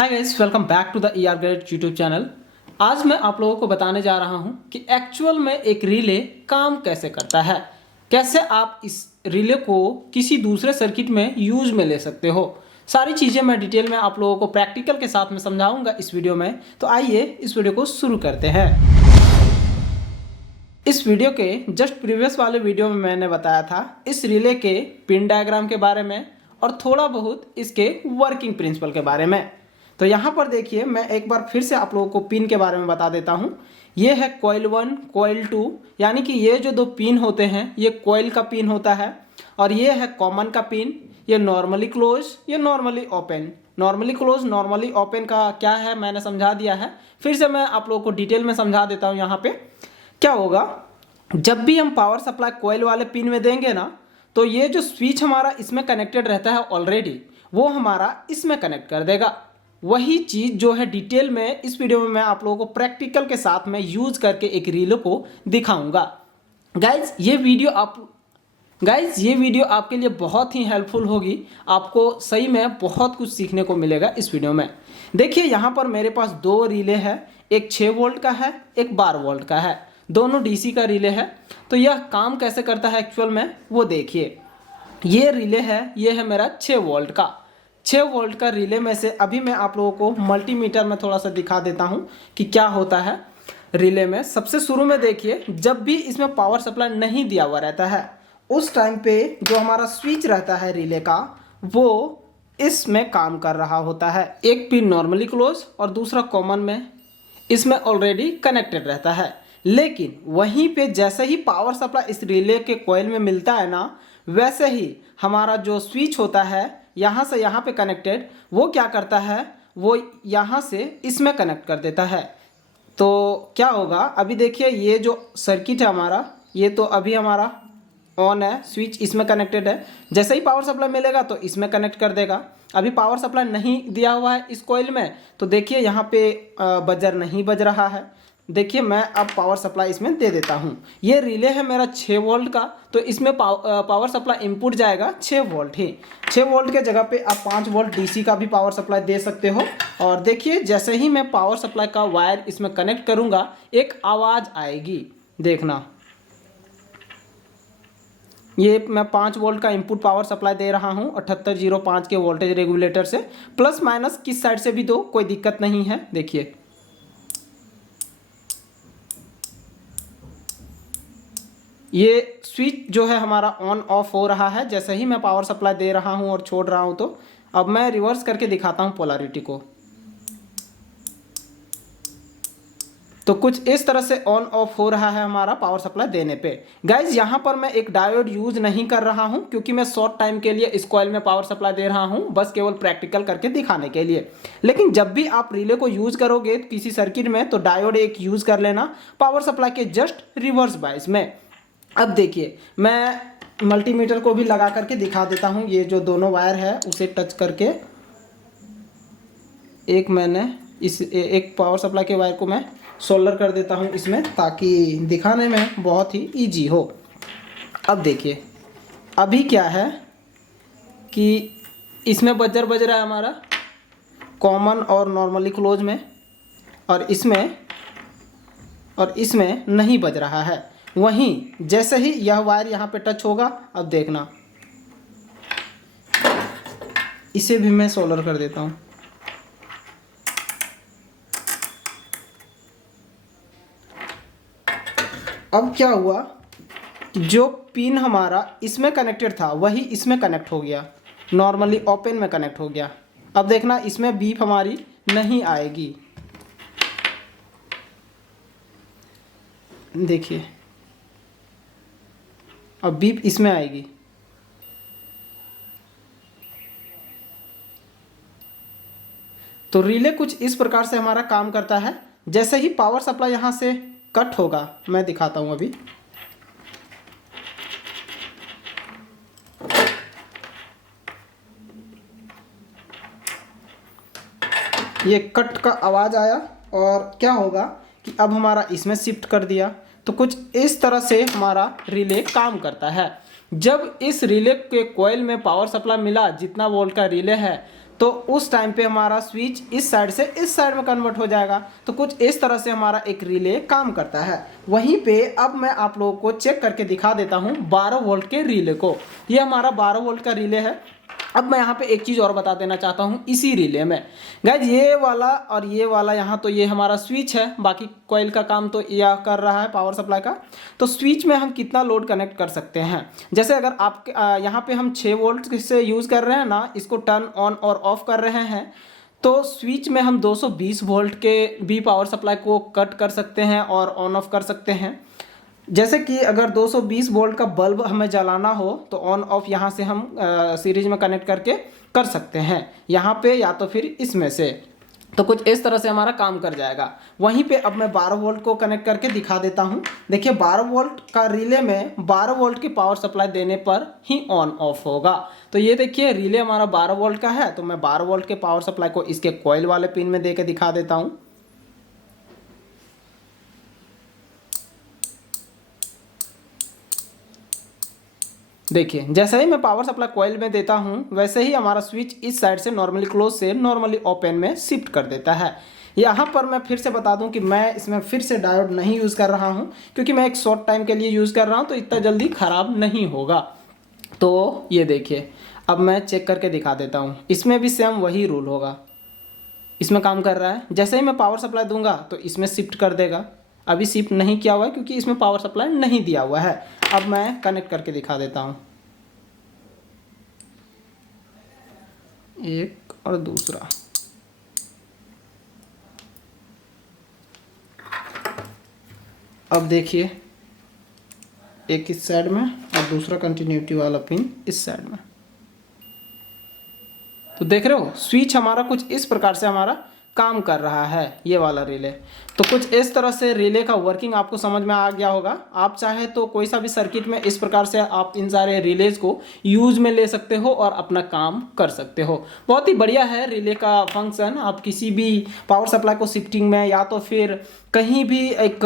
Hi guys, welcome back to the ER grade YouTube channel. आज मैं आप लोगों को बताने जा रहा हूं कि एक्चुअल में एक रिले काम कैसे करता है, कैसे आप इस रिले को किसी दूसरे सर्किट में यूज में ले सकते हो। सारी चीज़ें मैं डिटेल में आप लोगों को प्रैक्टिकल के साथ में समझाऊंगा इस वीडियो में। तो आइए इस वीडियो को शुरू करते हैं। इस वीडियो के जस्ट प्रीवियस वाले वीडियो में मैंने बताया था इस रिले के पिन डायग्राम के बारे में और थोड़ा बहुत इसके वर्किंग प्रिंसिपल के बारे में। तो यहाँ पर देखिए, मैं एक बार फिर से आप लोगों को पिन के बारे में बता देता हूँ। ये है कॉइल 1, कॉइल 2, यानी कि ये जो दो पिन होते हैं ये कॉइल का पिन होता है, और ये है कॉमन का पिन। ये नॉर्मली क्लोज, ये normally open. Normally close, normally open का क्या है मैंने समझा दिया है, फिर से मैं आप लोगों को डिटेल में समझा देता हूँ। यहाँ पे क्या होगा, जब भी हम पावर सप्लाई कॉइल वाले पिन में देंगे ना, तो ये जो स्विच हमारा इसमें कनेक्टेड रहता है ऑलरेडी, वो हमारा इसमें कनेक्ट कर देगा। वही चीज़ जो है डिटेल में इस वीडियो में मैं आप लोगों को प्रैक्टिकल के साथ में यूज करके एक रिले को दिखाऊंगा। गाइज ये वीडियो आपके लिए बहुत ही हेल्पफुल होगी। आपको सही में बहुत कुछ सीखने को मिलेगा इस वीडियो में। देखिए यहाँ पर मेरे पास दो रिले है, एक 6 वोल्ट का है, एक 12 वोल्ट का है। दोनों डीसी का रिले है। तो यह काम कैसे करता है एक्चुअल में वो देखिए। ये रिले है, ये है मेरा 6 वोल्ट का। 6 वोल्ट का रिले में से अभी मैं आप लोगों को मल्टीमीटर में थोड़ा सा दिखा देता हूं कि क्या होता है रिले में। सबसे शुरू में देखिए, जब भी इसमें पावर सप्लाई नहीं दिया हुआ रहता है उस टाइम पे जो हमारा स्विच रहता है रिले का, वो इसमें काम कर रहा होता है। एक पिन नॉर्मली क्लोज और दूसरा कॉमन में इसमें ऑलरेडी कनेक्टेड रहता है। लेकिन वहीं पे जैसे ही पावर सप्लाई इस रिले के कॉइल में मिलता है ना, वैसे ही हमारा जो स्विच होता है यहाँ से यहाँ पे कनेक्टेड, वो क्या करता है, वो यहाँ से इसमें कनेक्ट कर देता है। तो क्या होगा, अभी देखिए ये जो सर्किट है हमारा, ये तो अभी हमारा ऑन है, स्विच इसमें कनेक्टेड है। जैसे ही पावर सप्लाई मिलेगा तो इसमें कनेक्ट कर देगा। अभी पावर सप्लाई नहीं दिया हुआ है इस कॉइल में, तो देखिए यहाँ पे बजर नहीं बज रहा है। देखिए मैं अब पावर सप्लाई इसमें दे देता हूँ। ये रिले है मेरा 6 वोल्ट का, तो इसमें पावर सप्लाई इनपुट जाएगा 6 वोल्ट ही। 6 वोल्ट के जगह पे आप 5 वोल्ट डीसी का भी पावर सप्लाई दे सकते हो। और देखिए जैसे ही मैं पावर सप्लाई का वायर इसमें कनेक्ट करूँगा, एक आवाज़ आएगी, देखना। ये मैं 5 वोल्ट का इनपुट पावर सप्लाई दे रहा हूँ 7805 के वोल्टेज रेगुलेटर से। प्लस माइनस किस साइड से भी दो, कोई दिक्कत नहीं है। देखिए ये स्विच जो है हमारा ऑन ऑफ हो रहा है जैसे ही मैं पावर सप्लाई दे रहा हूं और छोड़ रहा हूं। तो अब मैं रिवर्स करके दिखाता हूं पोलैरिटी को। तो कुछ इस तरह से ऑन ऑफ हो रहा है हमारा पावर सप्लाई देने पे। गाइज यहाँ पर मैं एक डायोड यूज नहीं कर रहा हूं, क्योंकि मैं शॉर्ट टाइम के लिए इस कॉइल में पावर सप्लाई दे रहा हूं, बस केवल प्रैक्टिकल करके दिखाने के लिए। लेकिन जब भी आप रिले को यूज करोगे किसी सर्किट में, तो डायोड एक यूज कर लेना पावर सप्लाई के जस्ट रिवर्स बायस में। अब देखिए मैं मल्टीमीटर को भी लगा करके दिखा देता हूँ। ये जो दोनों वायर है उसे टच करके एक पावर सप्लाई के वायर को मैं सोल्डर कर देता हूँ इसमें, ताकि दिखाने में बहुत ही इजी हो। अब देखिए अभी क्या है कि इसमें बजर बज रहा है हमारा कॉमन और नॉर्मली क्लोज में, और इसमें नहीं बज रहा है। वहीं जैसे ही यह वायर यहाँ पे टच होगा, अब देखना, इसे भी मैं सोल्डर कर देता हूँ। अब क्या हुआ, जो पिन हमारा इसमें कनेक्टेड था वही इसमें कनेक्ट हो गया, नॉर्मली ओपन में कनेक्ट हो गया। अब देखना इसमें बीप हमारी नहीं आएगी। देखिए अब बीप इसमें आएगी। तो रिले कुछ इस प्रकार से हमारा काम करता है। जैसे ही पावर सप्लाई यहाँ से कट होगा, मैं दिखाता हूँ अभी। ये कट का आवाज़ आया, और क्या होगा कि अब हमारा इसमें शिफ्ट कर दिया। तो कुछ इस तरह से हमारा रिले काम करता है। जब इस रिले के कॉइल में पावर सप्लाई मिला, जितना वोल्ट का रिले है, तो उस टाइम पे हमारा स्विच इस साइड से इस साइड में कन्वर्ट हो जाएगा। तो कुछ इस तरह से हमारा एक रिले काम करता है। वहीं पे अब मैं आप लोगों को चेक करके दिखा देता हूँ 12 वोल्ट के रिले को। ये हमारा 12 वोल्ट का रिले है। अब मैं यहाँ पे एक चीज़ और बता देना चाहता हूँ इसी रिले में। गाइज ये वाला और ये वाला यहाँ तो ये हमारा स्विच है, बाकी कॉइल का काम तो यह कर रहा है पावर सप्लाई का। तो स्विच में हम कितना लोड कनेक्ट कर सकते हैं, जैसे अगर आप यहाँ पे हम 6 वोल्ट से यूज़ कर रहे हैं ना, इसको टर्न ऑन और ऑफ कर रहे हैं, तो स्विच में हम 220 वोल्ट के भी पावर सप्लाई को कट कर सकते हैं और ऑन ऑफ कर सकते हैं। जैसे कि अगर 220 वोल्ट का बल्ब हमें जलाना हो तो ऑन ऑफ यहाँ से हम सीरीज में कनेक्ट करके कर सकते हैं, यहाँ पे या तो फिर इसमें से। तो कुछ इस तरह से हमारा काम कर जाएगा। वहीं पे अब मैं 12 वोल्ट को कनेक्ट करके दिखा देता हूँ। देखिए 12 वोल्ट का रिले में 12 वोल्ट की पावर सप्लाई देने पर ही ऑन ऑफ होगा। तो ये देखिए रिले हमारा 12 वोल्ट का है, तो मैं 12 वोल्ट के पावर सप्लाई को इसके कॉइल वाले पिन में दे के दिखा देता हूँ। देखिए जैसे ही मैं पावर सप्लाई कॉइल में देता हूं वैसे ही हमारा स्विच इस साइड से नॉर्मली क्लोज से नॉर्मली ओपन में शिफ्ट कर देता है। यहाँ पर मैं फिर से बता दूं कि मैं इसमें फिर से डायोड नहीं यूज़ कर रहा हूं, क्योंकि मैं एक शॉर्ट टाइम के लिए यूज़ कर रहा हूं, तो इतना जल्दी ख़राब नहीं होगा। तो ये देखिए अब मैं चेक करके दिखा देता हूँ, इसमें भी सेम वही रूल होगा। इसमें काम कर रहा है, जैसे ही मैं पावर सप्लाई दूंगा तो इसमें शिफ्ट कर देगा। अभी शिफ्ट नहीं किया हुआ है क्योंकि इसमें पावर सप्लाई नहीं दिया हुआ है। अब मैं कनेक्ट करके दिखा देता हूँ, एक और दूसरा। अब देखिए एक इस साइड में और दूसरा कंटिन्यूटी वाला पिन इस साइड में। तो देख रहे हो स्विच हमारा कुछ इस प्रकार से हमारा काम कर रहा है, ये वाला रिले। तो कुछ इस तरह से रिले का वर्किंग आपको समझ में आ गया होगा। आप चाहे तो कोई सा भी सर्किट में इस प्रकार से आप इन सारे रिलेज को यूज में ले सकते हो और अपना काम कर सकते हो। बहुत ही बढ़िया है रिले का फंक्शन। आप किसी भी पावर सप्लाई को शिफ्टिंग में या तो फिर कहीं भी एक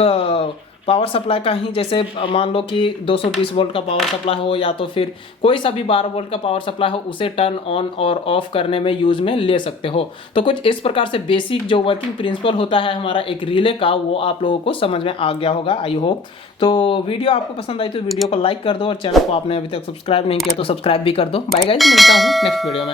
पावर सप्लाई का ही, जैसे मान लो कि 220 वोल्ट का पावर सप्लाई हो या तो फिर कोई सा भी 12 वोल्ट का पावर सप्लाई हो, उसे टर्न ऑन और ऑफ करने में यूज में ले सकते हो। तो कुछ इस प्रकार से बेसिक जो वर्किंग प्रिंसिपल होता है हमारा एक रिले का, वो आप लोगों को समझ में आ गया होगा आई होप। तो वीडियो आपको पसंद आई तो वीडियो को लाइक कर दो और चैनल को आपने अभी तक सब्सक्राइब नहीं किया तो सब्सक्राइब भी कर दो। बाय गाइस, मिलता हूँ नेक्स्ट वीडियो में।